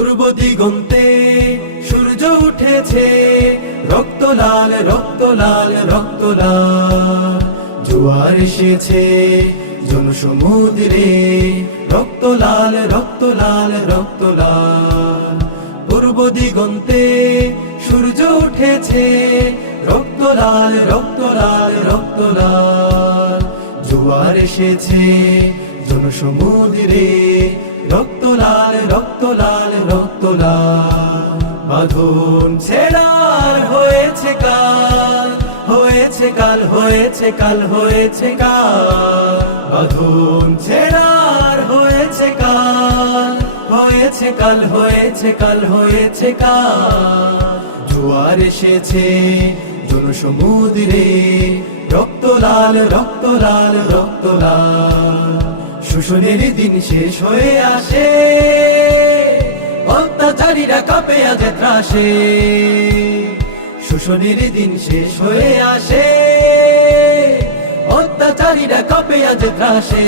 পূর্ব দিগন্তে সূর্য উঠেছে, রক্ত লাল রক্ত লাল রক্ত লাল। জোয়ার এসেছে জনসমুদ্রে, রক্ত লাল রক্ত লাল রক্ত লাল। পূর্ব দিগন্তে সূর্য উঠেছে, রক্ত লাল রক্ত লাল রক্ত লাল। জোয়ার এসেছে জনসমুদ্রে, রক্ত লাল রক্ত লাল রক্ত লাল। বাঁধন ছেড়ার হয়েছে কাল, হয়েছে কাল হয়েছে কাল হয়েছে কাল। বাঁধন ছেড়ার হয়েছে কাল, হয়েছে কাল হয়েছে কাল হয়েছে কাল। জোয়ার এসেছে জনসমুদ্রে, রক্ত লাল রক্ত লাল রক্ত লাল। শোষণের দিন শেষ হয়ে আসে, অত্যাচারীরা কাঁপে আজ ত্রাসে। শোষণের দিন শেষ হয়ে আসে, অত্যাচারীরা কাঁপে আজ ত্রাসে।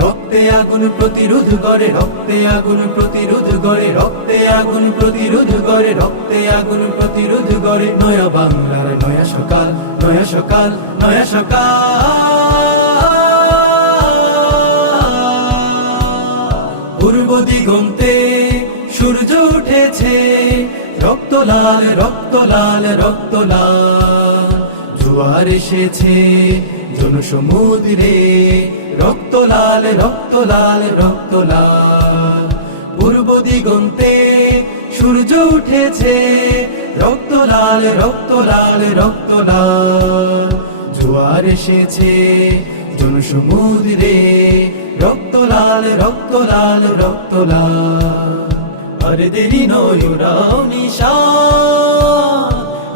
রক্তে আগুন প্রতিরোধ করে, রক্তে আগুন প্রতিরোধ করে, রক্তে আগুন প্রতিরোধ করে, রক্তে আগুন প্রতিরোধ করে। নয়া বাংলার নয়া সকাল, নয়া সকাল নয়া সকাল। পূর্ব দিগন্তে সূর্য উঠেছে, রক্ত লাল রক্ত লাল রক্ত লাল। জোয়ার এসেছে জনসমুদ্রে, রক্ত লাল রক্ত লাল রক্ত লাল। পূর্ব দিগন্তে সূর্য উঠেছে, রক্ত লাল রক্ত লাল রক্ত লাল। জোয়ার এসেছে জনসমুদ্রে, রক্ত লাল রক্ত লাল রক্ত লাল। আর দেরি নয় উড়াও নিশান,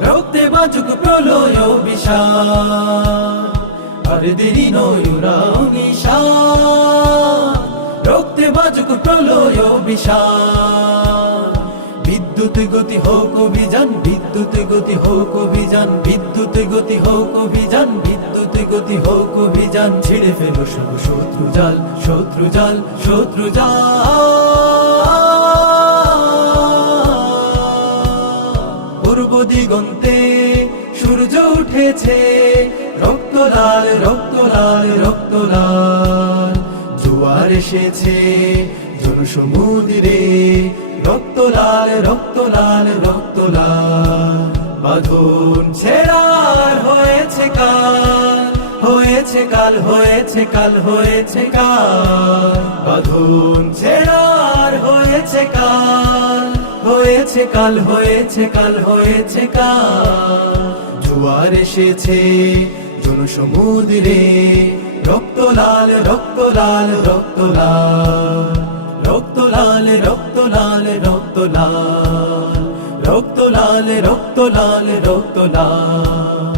রক্তে বাজুক প্রলয় বিশাল। আর দেরি নয় উড়াও নিশান, রক্তে বাজুক প্রলয় বিশাল। বিদ্যুৎ গতি হোক অভিযান, বিদ্যুৎ গতি হোক অভিযান, বিদ্যুৎ গতি হোক অভিযান, বিদ্যুৎ গতি হোক অভিযান। ছিঁড়ে ফেলো সব শত্রু জাল, শত্রু জাল শত্রু জাল। পূর্ব দিগন্তে সূর্য উঠেছে, রক্ত লাল রক্ত লাল রক্ত লাল। জোয়ার এসেছে জনসমুদ্রে, রক্ত লাল রক্ত লাল রক্ত লাল। বাঁধন ছেড়ার হয়েছে কাল, হয়েছে কাল হয়েছে কাল হয়েছে কাল। বাঁধন ছেড়ার হয়েছে কাল, হয়েছে কাল হয়েছে কাল হয়েছে কাল। জোয়ার এসেছে জনসমুদ্রে, রক্ত লাল রক্ত লাল রক্ত লাল। রক্ত লাল রক্ত লাল রক্ত লাল, রক্ত লাল রক্ত লাল রক্ত লাল।